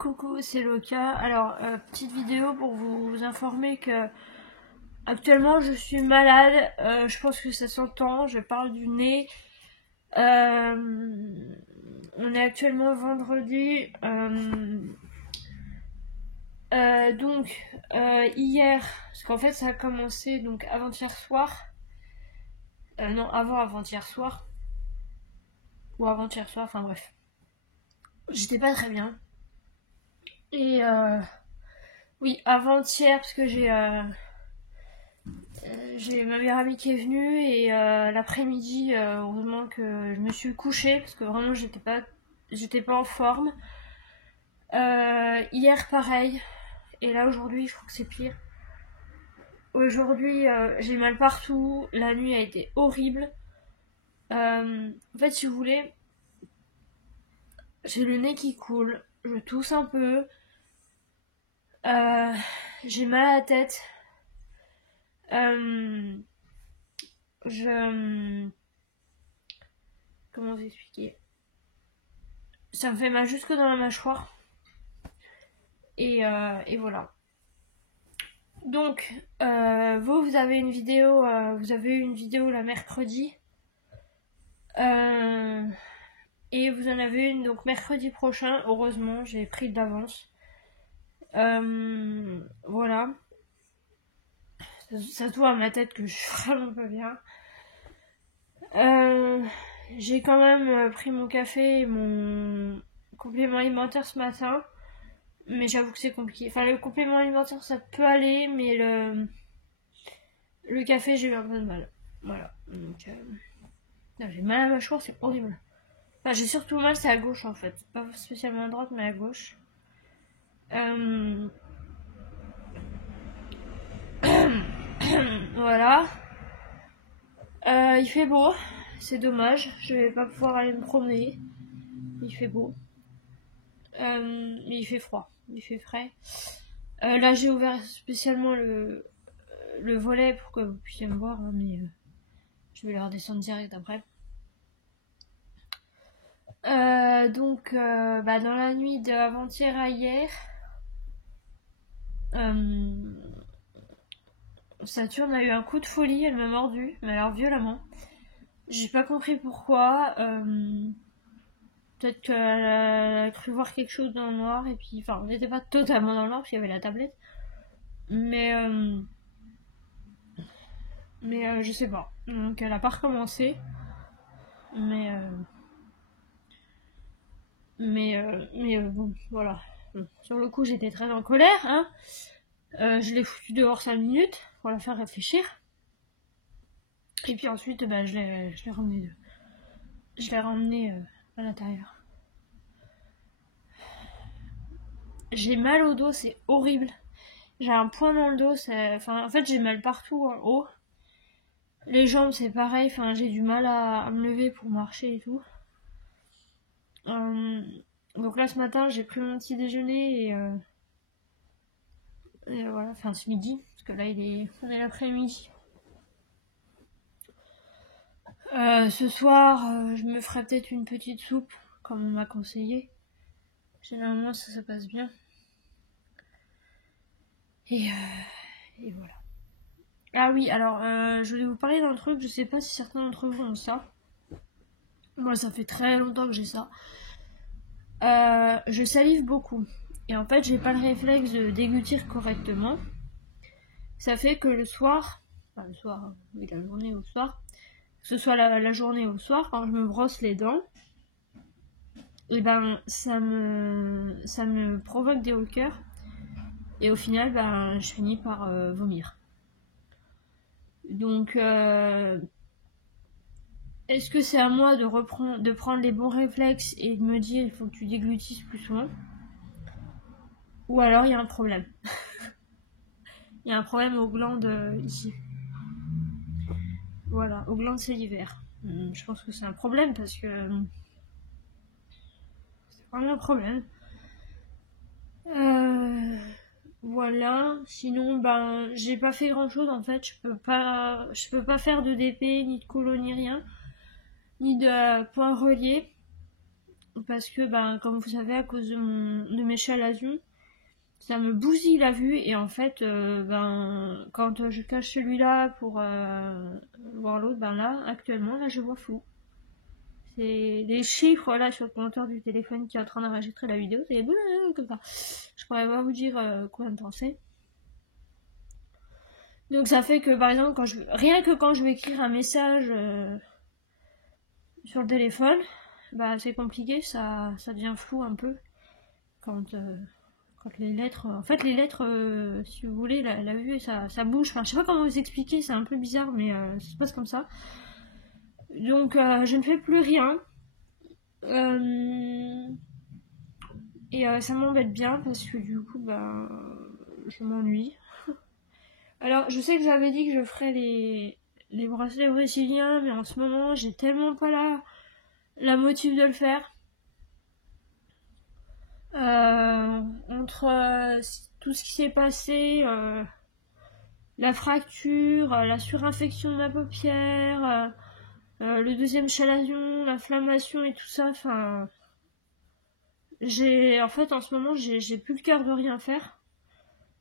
Coucou, c'est Loka. Alors, petite vidéo pour vous informer que actuellement je suis malade. Je pense que ça s'entend. Je parle du nez. On est actuellement vendredi. Hier, parce qu'en fait ça a commencé donc avant-hier soir. Non, avant-hier soir. Ou avant-hier soir, enfin bref. J'étais pas très bien. Et oui, avant-hier, parce que j'ai ma meilleure amie qui est venue et l'après-midi, heureusement que je me suis couchée parce que vraiment j'étais pas en forme. Hier pareil, et là aujourd'hui je crois que c'est pire. Aujourd'hui j'ai mal partout, la nuit a été horrible. En fait si vous voulez, j'ai le nez qui coule, je tousse un peu, j'ai mal à la tête. Comment vous expliquer? Ça me fait mal jusque dans la mâchoire. Et voilà. Donc, vous avez une vidéo, vous avez eu une vidéo la mercredi. Et vous en avez une donc mercredi prochain. Heureusement, j'ai pris d'avance. Voilà. Ça se voit à ma tête que je suis vraiment pas bien. J'ai quand même pris mon café et mon complément alimentaire ce matin. Mais j'avoue que c'est compliqué. Enfin, le complément alimentaire, ça peut aller, mais le café, j'ai eu un peu de mal. Voilà. Donc, j'ai mal à la mâchoire, c'est horrible. Enfin, j'ai surtout mal, c'est à gauche en fait. Pas spécialement à droite, mais à gauche. Voilà. Il fait beau. C'est dommage. Je vais pas pouvoir aller me promener. Il fait beau. Mais il fait froid. Il fait frais. Là, j'ai ouvert spécialement le volet pour que vous puissiez me voir, hein, mais je vais le redescendre direct après. Dans la nuit d'avant-hier à hier, Saturne a eu un coup de folie, elle m'a mordu, mais alors violemment. J'ai pas compris pourquoi. Peut-être qu'elle a cru voir quelque chose dans le noir, et puis, enfin, on n'était pas totalement dans le noir parce qu'il y avait la tablette. Mais je sais pas. Donc elle a pas recommencé. Mais bon, voilà. Sur le coup, j'étais très en colère, hein. Je l'ai foutu dehors 5 minutes pour la faire réfléchir. Et puis ensuite, je l'ai ramené à l'intérieur. J'ai mal au dos, c'est horrible. J'ai un point dans le dos, en fait, j'ai mal partout en haut. Les jambes, c'est pareil. Enfin, j'ai du mal à me lever pour marcher et tout. Donc là, ce matin, j'ai pris mon petit déjeuner et voilà, enfin ce midi, parce que là on est l'après-midi. Ce soir, je me ferai peut-être une petite soupe, comme on m'a conseillé. Généralement, ça passe bien. Et voilà. Ah oui, alors, je voulais vous parler d'un truc, je sais pas si certains d'entre vous ont ça. Moi, ça fait très longtemps que j'ai ça. Je salive beaucoup. Et en fait, j'ai pas le réflexe de déglutir correctement. Ça fait que le soir, enfin le soir, oui, la journée au soir, que ce soit la journée au soir, quand je me brosse les dents, et ça me provoque des hauts le cœur. Et au final, je finis par vomir. Donc, est-ce que c'est à moi de prendre les bons réflexes et de me dire il faut que tu déglutisses plus souvent? Ou alors il y a un problème. Il y a un problème aux glandes ici. Voilà, aux glandes salivaires. Je pense que c'est un problème parce que c'est vraiment un problème. Voilà. Sinon, j'ai pas fait grand chose en fait. Je peux pas faire de DP, ni de colo, ni rien, ni de point relié. parce que comme vous savez, à cause de mes chalazions, ça me bousille la vue, et en fait quand je cache celui-là pour voir l'autre, là actuellement là je vois flou. C'est les chiffres là sur le pointeur du téléphone qui est en train d'enregistrer la vidéo, c'est comme ça. Je pourrais pas vous dire combien de temps c'est. Donc ça fait que par exemple rien que quand je vais écrire un message sur le téléphone, c'est compliqué, ça devient flou un peu quand les lettres, en fait les lettres, si vous voulez, la vue ça bouge, enfin je sais pas comment vous expliquer, c'est un peu bizarre, mais ça se passe comme ça. Donc je ne fais plus rien, et ça m'embête bien parce que du coup je m'ennuie. Alors je sais que j'avais dit que je ferais les bracelets brésiliens, mais en ce moment j'ai tellement pas la motive de le faire. Entre tout ce qui s'est passé, la fracture, la surinfection de ma paupière, le deuxième chalazion, l'inflammation et tout ça, en fait en ce moment j'ai plus le cœur de rien faire,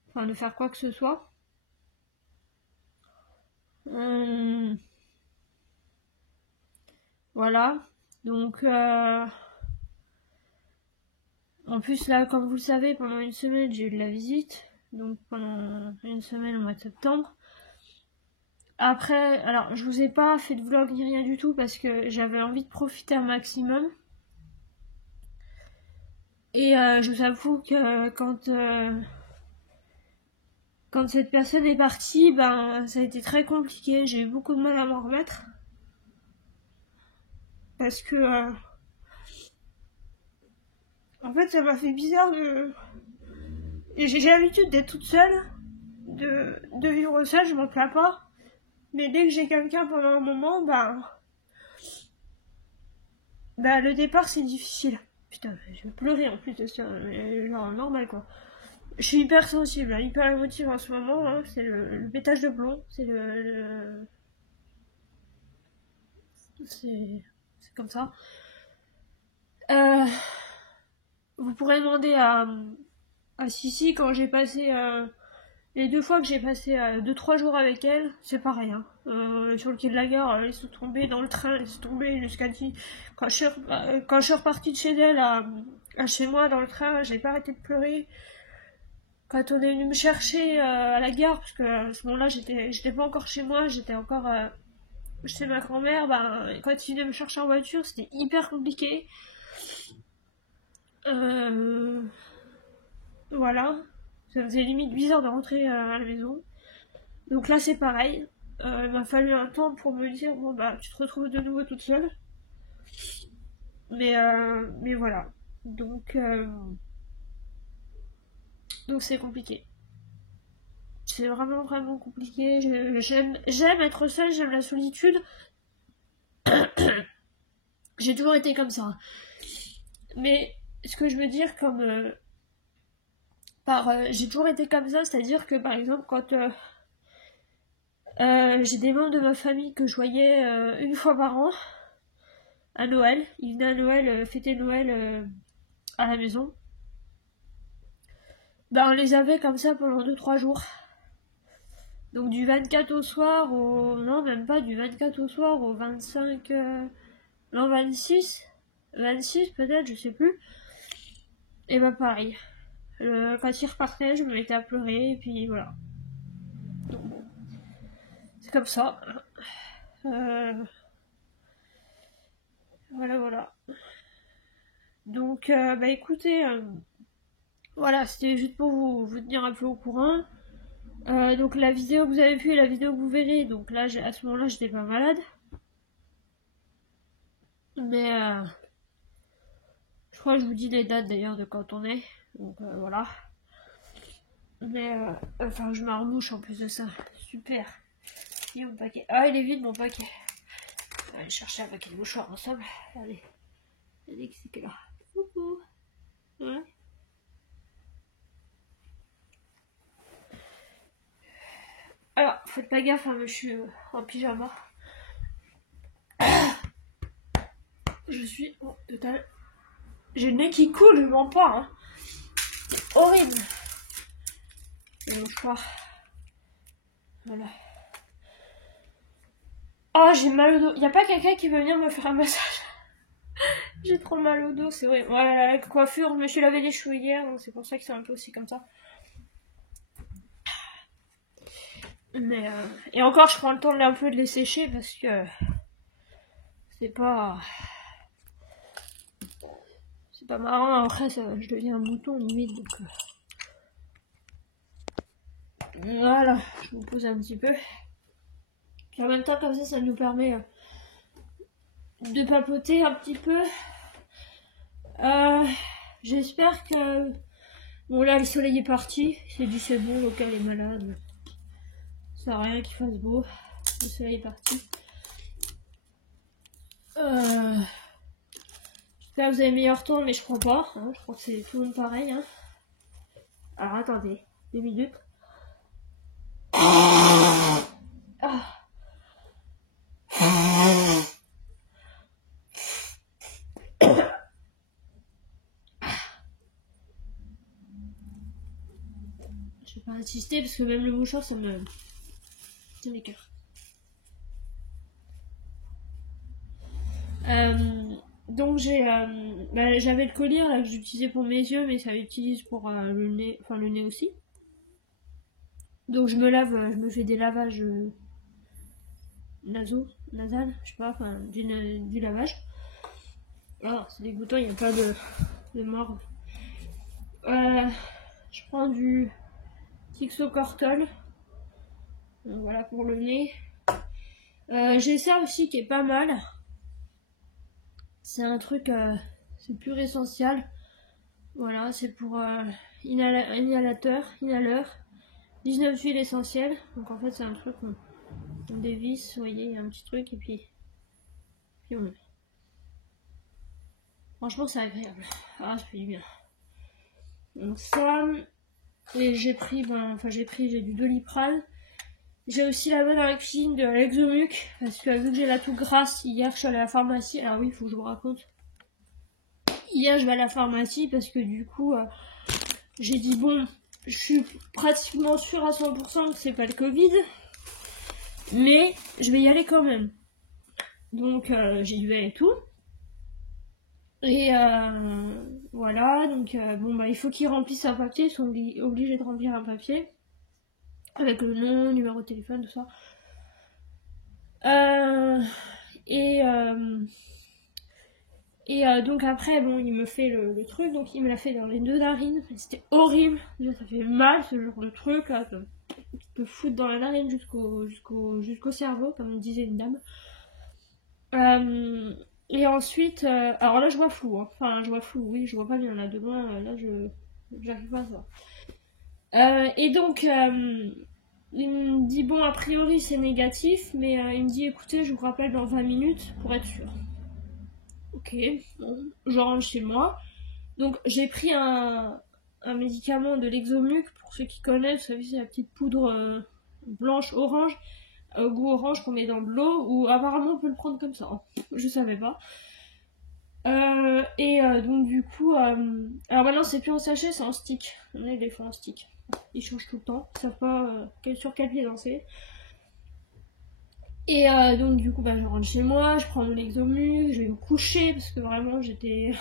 enfin de faire quoi que ce soit. Voilà, donc en plus là, comme vous le savez, pendant une semaine j'ai eu de la visite, donc pendant une semaine au mois de septembre. Après, alors je vous ai pas fait de vlog ni rien du tout parce que j'avais envie de profiter un maximum. Et je vous avoue que quand cette personne est partie, ça a été très compliqué. J'ai eu beaucoup de mal à m'en remettre. Parce que en fait ça m'a fait bizarre de... J'ai l'habitude d'être toute seule, de vivre seule, je m'en plains pas. Mais dès que j'ai quelqu'un pendant un moment, le départ c'est difficile. Putain, je vais pleurer en plus de ça, genre normal quoi. Je suis hyper sensible, hyper émotive en ce moment, hein. C'est le pétage de plomb, c'est comme ça. Vous pourrez demander à Sissi quand j'ai passé les 2 fois que j'ai passé 2-3 jours avec elle, c'est pareil. Hein. Sur le quai de la gare, elle se tombée dans le train, elle se tombée jusqu'à dit. Quand je suis repartie de chez elle à chez moi dans le train, j'ai pas arrêté de pleurer. Quand on est venu me chercher à la gare, parce que à ce moment-là j'étais pas encore chez moi, j'étais encore chez ma grand-mère, quand ils venaient me chercher en voiture, c'était hyper compliqué. Voilà. Ça faisait limite bizarre de rentrer à la maison. Donc là c'est pareil. Il m'a fallu un temps pour me dire tu te retrouves de nouveau toute seule. Mais voilà. Donc c'est compliqué. C'est vraiment vraiment compliqué. J'aime être seule, j'aime la solitude. J'ai toujours été comme ça. Mais ce que je veux dire j'ai toujours été comme ça, c'est-à-dire que par exemple quand j'ai des membres de ma famille que je voyais une fois par an à Noël, ils venaient à Noël fêter Noël à la maison, on les avait comme ça pendant 2-3 jours. Donc du 24 au soir au... Non, même pas, du 24 au soir au 25... Non, 26 peut-être, je sais plus. Et pareil. Quand ils repartaient, je me mettais à pleurer, et puis voilà. Donc bon. C'est comme ça. Voilà. Donc, écoutez... voilà, c'était juste pour vous tenir un peu au courant. Donc la vidéo que vous avez vue et la vidéo que vous verrez, donc là à ce moment-là j'étais pas malade, mais je crois que je vous dis les dates d'ailleurs de quand on est, donc voilà. Mais je m'en remouche en plus de ça, super. Et mon paquet, il est vide mon paquet. On va aller chercher un paquet de mouchoirs ensemble. Allez, c'est que là. Coucou. Ouais. Alors, faites pas gaffe, je suis en pyjama. Je suis en total J'ai le nez qui coule, je mens pas, hein. Horrible. Le mouchoir. Voilà. Oh, j'ai mal au dos. Y a pas quelqu'un qui veut venir me faire un massage? J'ai trop mal au dos, c'est vrai. Voilà, la coiffure, je me suis lavé les cheveux hier, donc c'est pour ça que c'est un peu aussi comme ça. Mais et encore, je prends le temps un peu de les sécher parce que c'est pas marrant. Après, je deviens un mouton limite, donc voilà, je me pose un petit peu. Puis en même temps, comme ça nous permet de papoter un petit peu. J'espère que... Bon là, le soleil est parti. C'est dit c'est bon, local est malade. Ça sert à rien qu'il fasse beau. Le soleil est parti. J'espère que vous avez meilleur temps, mais je crois pas. Hein. Je crois que c'est tout le monde pareil. Hein. Alors attendez, 2 minutes. Ah. Je vais pas insister parce que même le mouchoir ça m'écoeure. Donc j'avais le collier là que j'utilisais pour mes yeux, mais ça l'utilise pour le nez, enfin le nez aussi. Donc je me fais des lavages nasal, je sais pas, enfin du lavage. Ah, c'est dégoûtant, il n'y a pas de mort. Je prends du Tixocortol, voilà pour le nez. J'ai ça aussi qui est pas mal. C'est un truc, c'est pur essentiel. Voilà, c'est pour inhaleur. 19 huiles essentielles. Donc en fait c'est un truc, on dévisse, vous voyez, il y a un petit truc et puis on le met. Franchement c'est agréable. Ah, ça fait du bien. Donc ça, et j'ai du Doliprane. J'ai aussi la bonne cuisine de l'Exomuc, parce que vu que j'ai la toux grasse, hier je suis allée à la pharmacie. Alors oui, il faut que je vous raconte. Hier je vais à la pharmacie parce que du coup, j'ai dit bon, je suis pratiquement sûre à 100% que c'est pas le Covid, mais je vais y aller quand même. Donc j'y vais et tout. Et voilà, donc bon bah il faut qu'ils remplissent un papier, ils sont obligés de remplir un papier avec le nom, numéro de téléphone, tout ça. Donc après, bon, il me fait le truc, donc il me l'a fait dans les 2 narines. C'était horrible, déjà ça fait mal ce genre de truc, là, ça peut foutre dans la narine jusqu'au cerveau, comme disait une dame. Et ensuite, alors là je vois flou, hein. Enfin je vois flou, oui, je vois pas bien là de loin, là j'arrive pas à voir. Et donc il me dit bon a priori c'est négatif, mais il me dit écoutez je vous rappelle dans 20 minutes pour être sûr. Ok, bon, je rentre chez moi. Donc j'ai pris un médicament de l'Exomuc, pour ceux qui connaissent, vous savez c'est la petite poudre blanche orange, goût orange qu'on met dans de l'eau, ou apparemment on peut le prendre comme ça, hein. Je savais pas. Donc du coup, alors maintenant c'est plus en sachet, c'est en stick. On a des fois en stick. Ils changent tout le temps, ils savent pas sur quel pied danser. Et donc du coup je rentre chez moi, je prends mon Exomuc, je vais me coucher parce que vraiment j'étais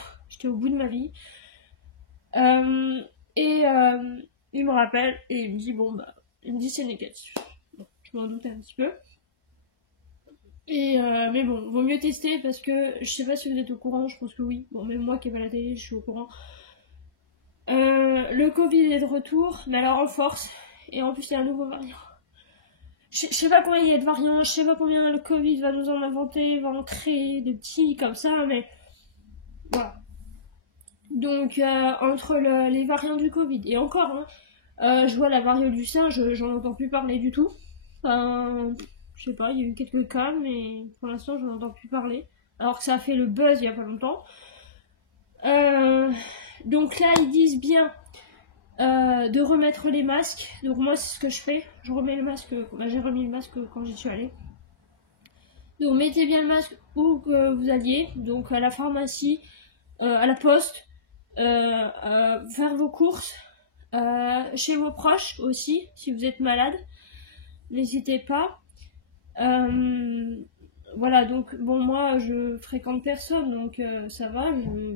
au bout de ma vie. Il me rappelle et il me dit bon bah il me dit c'est négatif. Bon, je m'en doutais un petit peu. Mais bon, vaut mieux tester parce que je sais pas si vous êtes au courant, je pense que oui. Bon, même moi qui ai pas la télé, je suis au courant. Le Covid est de retour, mais alors en force. Et en plus, il y a un nouveau variant. Je sais pas combien il y a de variants, je sais pas combien le Covid va nous en inventer, va en créer des petits comme ça, mais voilà. Donc, entre les variants du Covid, et encore, hein, je vois la variole du singe, j'en entends plus parler du tout. Je sais pas, il y a eu quelques cas, mais pour l'instant, j'en entends plus parler. Alors que ça a fait le buzz il y a pas longtemps. Donc là, ils disent bien de remettre les masques. Donc moi, c'est ce que je fais. Je remets le masque. J'ai remis le masque quand j'y suis allée. Donc mettez bien le masque où que vous alliez. Donc à la pharmacie, à la poste, faire vos courses, chez vos proches aussi, si vous êtes malade, n'hésitez pas. Voilà, donc bon, moi je fréquente personne, donc ça va,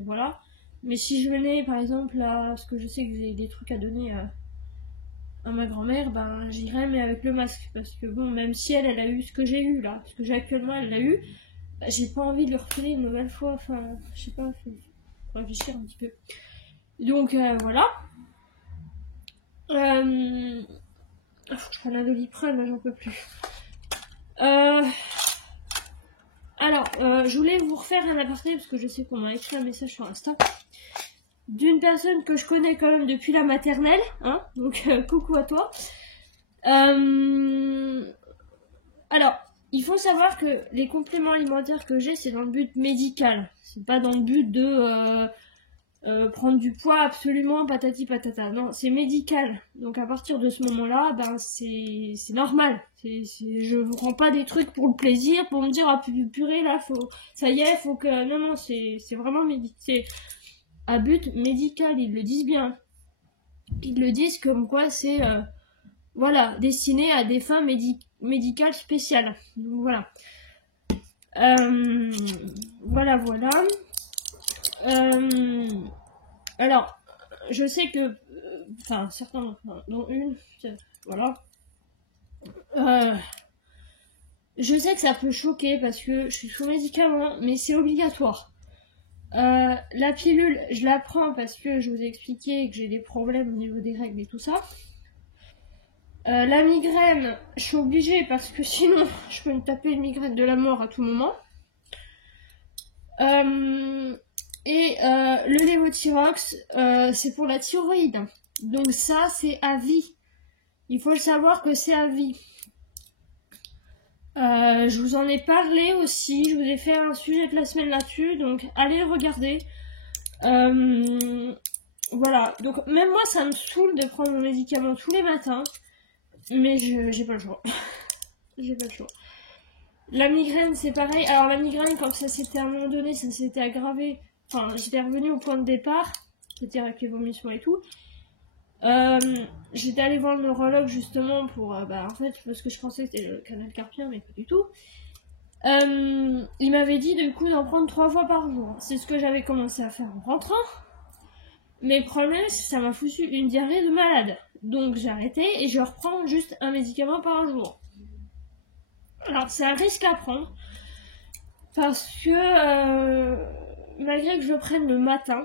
voilà. Mais si je venais par exemple parce que je sais que j'ai des trucs à donner à ma grand-mère, ben j'irais mais avec le masque, parce que bon, même si elle a eu ce que j'ai eu là, ce que j'ai actuellement, elle l'a eu, bah, j'ai pas envie de le refiler une nouvelle fois, enfin, je sais pas, faut réfléchir un petit peu. Donc voilà. Faut que je prenne un Doliprane, là j'en peux plus. Alors, je voulais vous refaire un aparté, parce que je sais qu'on m'a écrit un message sur Insta, d'une personne que je connais quand même depuis la maternelle, hein, donc coucou à toi. Alors, il faut savoir que les compléments alimentaires que j'ai, c'est dans le but médical. C'est pas dans le but de prendre du poids absolument, patati patata. Non, c'est médical. Donc à partir de ce moment-là, ben c'est normal. Je vous prends pas des trucs pour le plaisir, pour me dire ah purée là, ça y est, faut que non c'est vraiment médical. À but médical, ils le disent bien. Ils le disent comme quoi c'est voilà, destiné à des fins médicales spéciales. Donc voilà. Voilà. Alors, je sais que, enfin, certains, dont une, voilà. Je sais que ça peut choquer parce que je suis sous médicament, mais c'est obligatoire. La pilule, je la prends parce que je vous ai expliqué que j'ai des problèmes au niveau des règles et tout ça. La migraine, je suis obligée parce que sinon, je peux me taper une migraine de la mort à tout moment. Et le lévothyrox, c'est pour la thyroïde. Donc ça, c'est à vie. Il faut le savoir que c'est à vie. Je vous en ai parlé aussi. Je vous ai fait un sujet de la semaine là-dessus. Donc allez le regarder. Voilà. Donc même moi, ça me saoule de prendre mon médicament tous les matins. Mais j'ai pas le choix. J'ai pas le choix. La migraine, c'est pareil. Alors la migraine, quand ça s'était à un moment donné, ça s'était aggravé. Enfin, j'étais revenue au point de départ, c'est-à-dire avec les vomissements et tout. J'étais allée voir le neurologue justement pour, en fait, parce que je pensais que c'était le canal carpien, mais pas du tout. Il m'avait dit du coup d'en prendre 3 fois par jour. C'est ce que j'avais commencé à faire en rentrant. Mais le problème, c'est que ça m'a foutu une diarrhée de malade. Donc j'ai arrêté et je reprends juste un médicament par jour. Alors c'est un risque à prendre parce que malgré que je prenne le matin,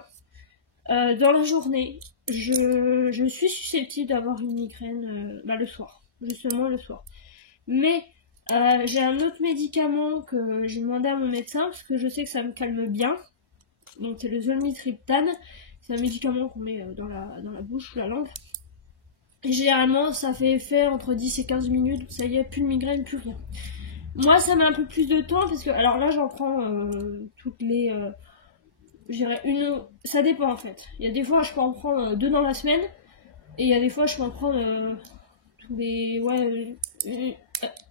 dans la journée, je suis susceptible d'avoir une migraine le soir, justement le soir. Mais j'ai un autre médicament que j'ai demandé à mon médecin parce que je sais que ça me calme bien. Donc c'est le zolmitriptane. C'est un médicament qu'on met dans la bouche ou la langue. Et généralement, ça fait effet entre 10 et 15 minutes. Ça y est, plus de migraine, plus rien. Moi, ça met un peu plus de temps parce que, alors là, j'en prends toutes les... je dirais une... Ça dépend en fait. Il y a des fois, je peux en prendre 2 dans la semaine. Et il y a des fois, je peux en prendre tous les...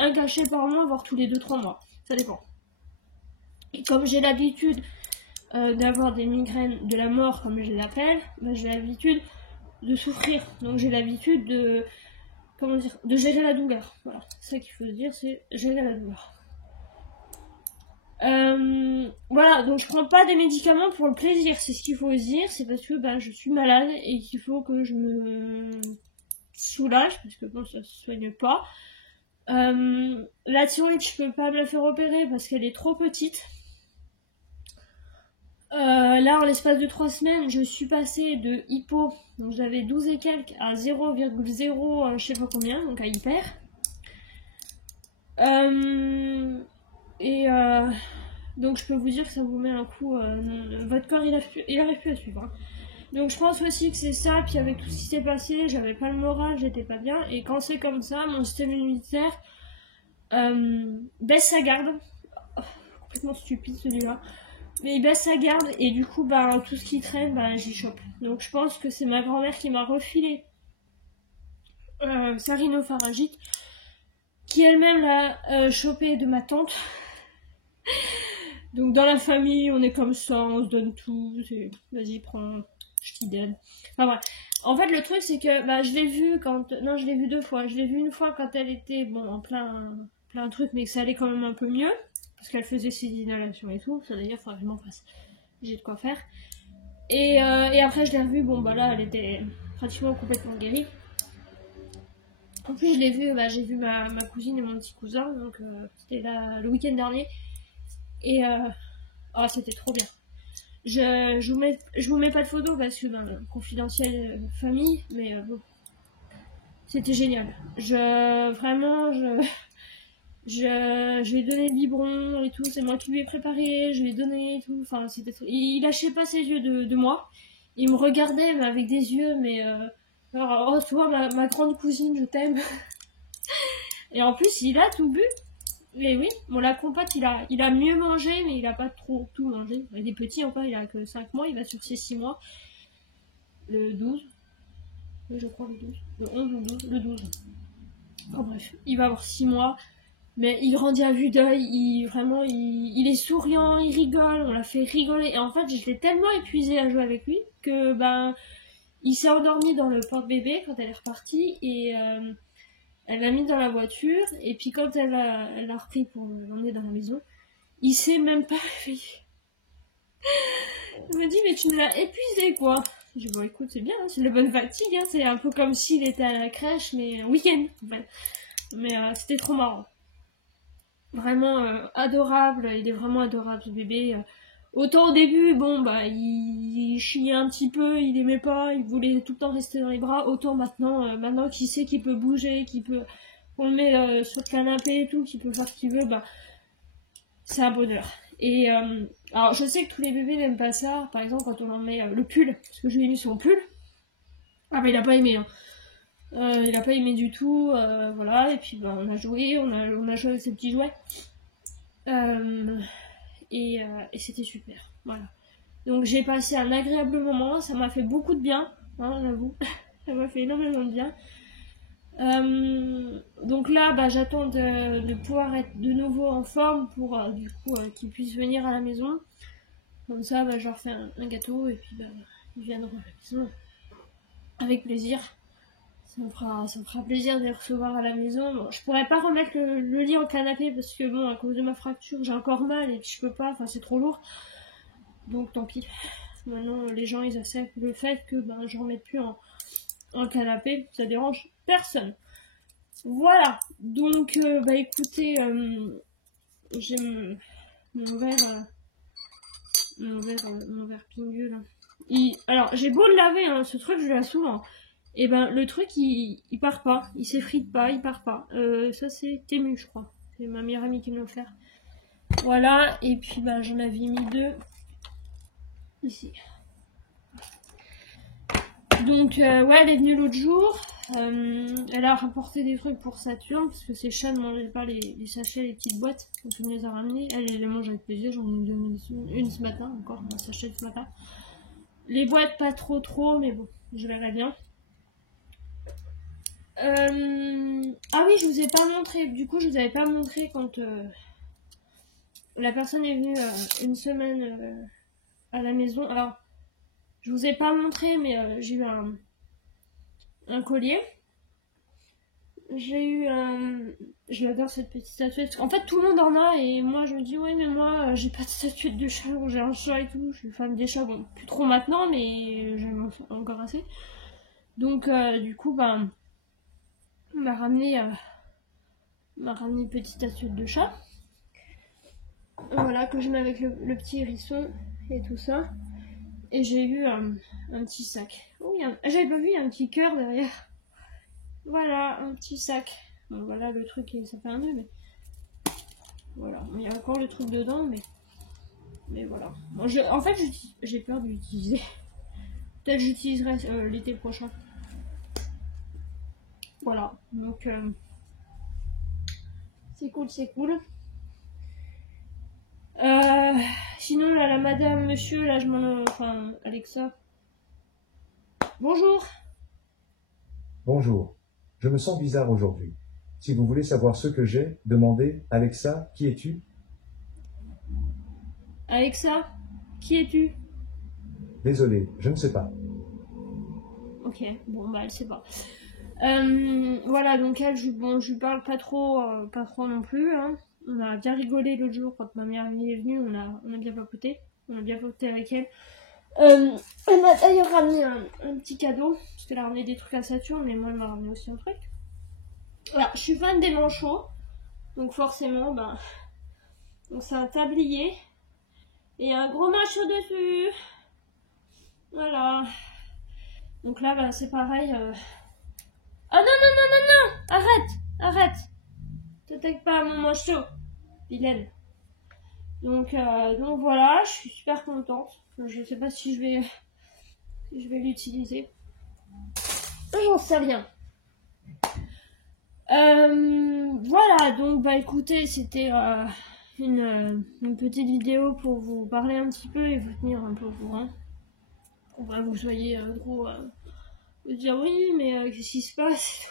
un cachet par mois, voire tous les 2-3 mois. Ça dépend. Et comme j'ai l'habitude d'avoir des migraines de la mort, comme je l'appelle, j'ai l'habitude de souffrir. Donc j'ai l'habitude de... Comment dire, de gérer la douleur. Voilà, c'est ça qu'il faut se dire, c'est gérer la douleur. Voilà, donc je prends pas des médicaments pour le plaisir, c'est ce qu'il faut se dire, c'est parce que je suis malade et qu'il faut que je me soulage, parce que bon, ça se soigne pas. La thyroïde, je peux pas me la faire opérer parce qu'elle est trop petite. Là, en l'espace de 3 semaines, je suis passée de hypo, donc j'avais 12 et quelques, à 0,0 je sais pas combien, donc à hyper. Donc je peux vous dire que ça vous met un coup, votre corps il arrive plus à suivre. Hein. Donc je pense aussi que c'est ça, puis avec tout ce qui s'est passé, j'avais pas le moral, j'étais pas bien, et quand c'est comme ça, mon système immunitaire baisse sa garde. Oh, complètement stupide celui-là. Mais il baisse sa garde et du coup tout ce qui traîne j'y chope. Donc je pense que c'est ma grand-mère qui m'a refilé sa rhinopharyngite qui elle-même l'a chopé de ma tante. Donc dans la famille, on est comme ça, on se donne tout. Vas-y, prends, je t'aide. Enfin bref. En fait, le truc, c'est que bah, je l'ai vu quand... Non, je l'ai vu 2 fois. Je l'ai vu une fois quand elle était bon, en plein truc, mais que ça allait quand même un peu mieux. Parce qu'elle faisait ses inhalations et tout. Ça d'ailleurs, faudrait que je m'en fasse. J'ai de quoi faire. Et après, je l'ai revue. Bon, bah là, elle était pratiquement complètement guérie. En plus, je l'ai vu, bah, j'ai vu ma cousine et mon petit cousin. Donc, c'était là le week-end dernier. Et oh, c'était trop bien. Je vous mets pas de photos parce que ben, confidentiel famille, mais bon, c'était génial. Je lui ai donné le biberon et tout, c'est moi qui lui ai préparé, je lui ai donné et tout. Enfin, il lâchait pas ses yeux de moi. Il me regardait mais avec des yeux, mais alors, oh, toi, ma grande cousine, je t'aime. Et en plus, il a tout bu. Mais oui, bon, la compote, il a mieux mangé, mais il a pas trop tout mangé. Il est petit encore, il a que 5 mois, il va sur ses 6 mois. Le 12. Oui, je crois le 12. Le 11 ou le 12. Le 12. Oh, bref, il va avoir 6 mois. Mais il grandit à vue d'œil, il est souriant, il rigole, on l'a fait rigoler. Et en fait, j'étais tellement épuisée à jouer avec lui que ben, il s'est endormi dans le porte-bébé quand elle est repartie et elle l'a mis dans la voiture. Et puis quand elle l'a repris pour l'emmener dans la maison, il s'est même pas réveillé. Il me dit, mais tu me l'as épuisé quoi. Je dis, bon écoute, c'est bien, hein, c'est de la bonne fatigue, hein, c'est un peu comme s'il était à la crèche, mais un week-end. En fait. Mais c'était trop marrant. Vraiment adorable, il est vraiment adorable ce bébé. Autant au début, bon bah il chiait un petit peu, il aimait pas, il voulait tout le temps rester dans les bras. Autant maintenant qu'il sait qu'il peut bouger, qu'on le met sur le canapé et tout, qu'il peut faire ce qu'il veut, bah c'est un bonheur. Et alors je sais que tous les bébés n'aiment pas ça. Par exemple quand on en met le pull, parce que je lui ai mis son pull, ah bah il a pas aimé. Hein. Il a pas aimé du tout, voilà, et puis bah, on a joué, on a joué avec ses petits jouets. Et c'était super, voilà. Donc j'ai passé un agréable moment, ça m'a fait beaucoup de bien, hein, j'avoue. Ça m'a fait énormément de bien. Donc là, bah, j'attends de pouvoir être de nouveau en forme pour du coup qu'ils puissent venir à la maison. Comme ça, bah, je leur fais un gâteau et puis bah, ils viendront à la maison avec plaisir. Ça me fera plaisir de les recevoir à la maison. Bon, je pourrais pas remettre le lit en canapé parce que bon, à cause de ma fracture, j'ai encore mal et puis je peux pas, enfin c'est trop lourd. Donc tant pis. Maintenant, les gens ils acceptent le fait que ben, je remette plus en canapé, ça dérange personne. Voilà. Donc bah écoutez, j'ai mon verre pingu là. Alors j'ai beau le laver, hein, ce truc je le lave souvent. Et ben le truc il part pas, il s'effrite pas, il part pas. Ça c'est Temu je crois. C'est ma meilleure amie qui me l'a offert. Voilà, et puis ben j'en avais mis 2 ici. Donc ouais elle est venue l'autre jour. Elle a rapporté des trucs pour Saturne parce que ses chats ne mangeaient pas les sachets, les petites boîtes. Donc on les a ramenés. Elle les mange avec plaisir, j'en ai donné une ce matin, encore un sachet ce matin. Les boîtes pas trop, mais bon, je verrai bien. Ah oui, je vous ai pas montré. Du coup, je vous avais pas montré quand la personne est venue une semaine à la maison. Alors, je vous ai pas montré, mais j'ai eu un collier. J'ai eu je l'adore cette petite statuette. En fait, tout le monde en a et moi, je me dis ouais, mais moi, j'ai pas de statuette de chat. J'ai un chat et tout. Je suis fan des chats. Bon, plus trop maintenant, mais j'aime encore assez. Donc, du coup, ben, on m'a ramené une petite statuette de chat. Voilà, que je mets avec le petit hérisson et tout ça. Et j'ai eu un petit sac. Oh, j'avais pas vu, il y a un petit cœur derrière. Voilà, un petit sac. Bon, voilà, le truc, ça fait un nœud, mais... Voilà, il y a encore le truc dedans, mais voilà. Bon, en fait, j'ai peur de l'utiliser. Peut-être j'utiliserai l'été prochain. Voilà, donc... c'est cool, c'est cool. Sinon, là, la madame, monsieur, là, enfin, Alexa. Bonjour. Bonjour. Je me sens bizarre aujourd'hui. Si vous voulez savoir ce que j'ai, demandez, Alexa, qui es-tu? Alexa, qui es-tu? Désolé, je ne sais pas. Ok, bon bah elle sait pas. Voilà, donc elle, je lui parle pas trop non plus. Hein. On a bien rigolé l'autre jour quand ma meilleure amie est venue, on a bien papoté. On a bien papoté avec elle. Elle m'a d'ailleurs ramené un petit cadeau, parce qu'elle a ramené des trucs à Saturne, mais moi elle m'a ramené aussi un truc. Voilà, je suis fan des manchots, donc forcément, bah, donc c'est un tablier et un gros manchot dessus. Voilà. Donc là, bah, c'est pareil. Oh non, non, non, non, non! Arrête! T'attaques pas à mon manchot, vilaine. Donc voilà, je suis super contente. Je sais pas si je vais l'utiliser. J'en sais rien. Voilà, donc bah écoutez, c'était une petite vidéo pour vous parler un petit peu et vous tenir un peu au courant. Pour que vous soyez gros vous dire oui, mais qu'est-ce qui se passe?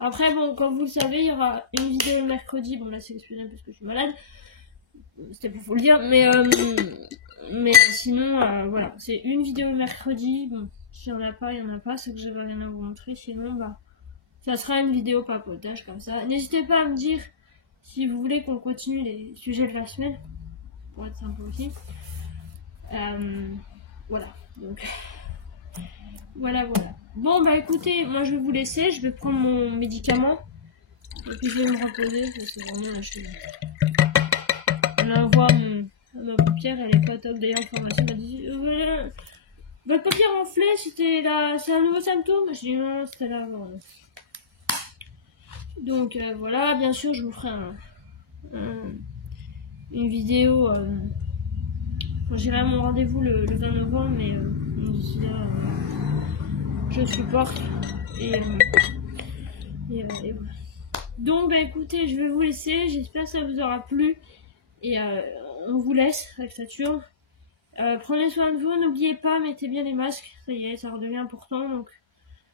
Après, bon, comme vous le savez, il y aura une vidéo le mercredi. Bon, là c'est exceptionnel parce que je suis malade. C'était pour vous le dire, mais sinon, voilà, c'est une vidéo le mercredi. Bon, s'il y en a pas, il y en a pas, c'est que j'avais rien à vous montrer. Sinon, bah, ça sera une vidéo papotage comme ça. N'hésitez pas à me dire si vous voulez qu'on continue les sujets de la semaine, pour être sympa aussi. Voilà, donc voilà. Bon bah écoutez, moi je vais vous laisser, je vais prendre mon médicament et puis je vais me reposer parce que vraiment là je suis... La voix ma paupière elle est pas top. D'ailleurs, en pharmacie m'a dit votre paupière enflée, c'est un nouveau symptôme. Je dis non, c'était là avant. Donc voilà, bien sûr, je vous ferai une vidéo. J'irai à mon rendez-vous le 20 novembre, mais d'ici là, je supporte. Et voilà. Donc, bah écoutez, je vais vous laisser. J'espère que ça vous aura plu. Et on vous laisse avec Saturne. Prenez soin de vous, n'oubliez pas, mettez bien les masques. Ça y est, ça redevient important. Donc,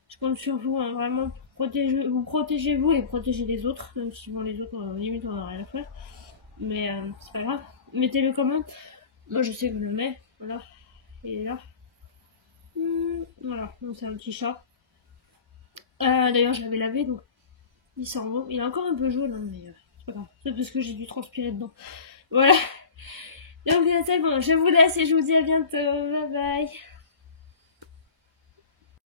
je compte sur vous, hein, vraiment. Protégez-vous et protégez les autres. Même si bon, les autres, limite, on n'a rien à faire. Mais c'est pas grave. Mettez-le quand même. Moi, je sais que je le mets. Voilà. Il est là. Voilà. Donc, c'est un petit chat. D'ailleurs, je l'avais lavé, donc il s'en va. Il est encore un peu jaune, hein, mais c'est pas grave. C'est parce que j'ai dû transpirer dedans. Voilà. Donc, c'est bon. Je vous laisse et je vous dis à bientôt. Bye bye.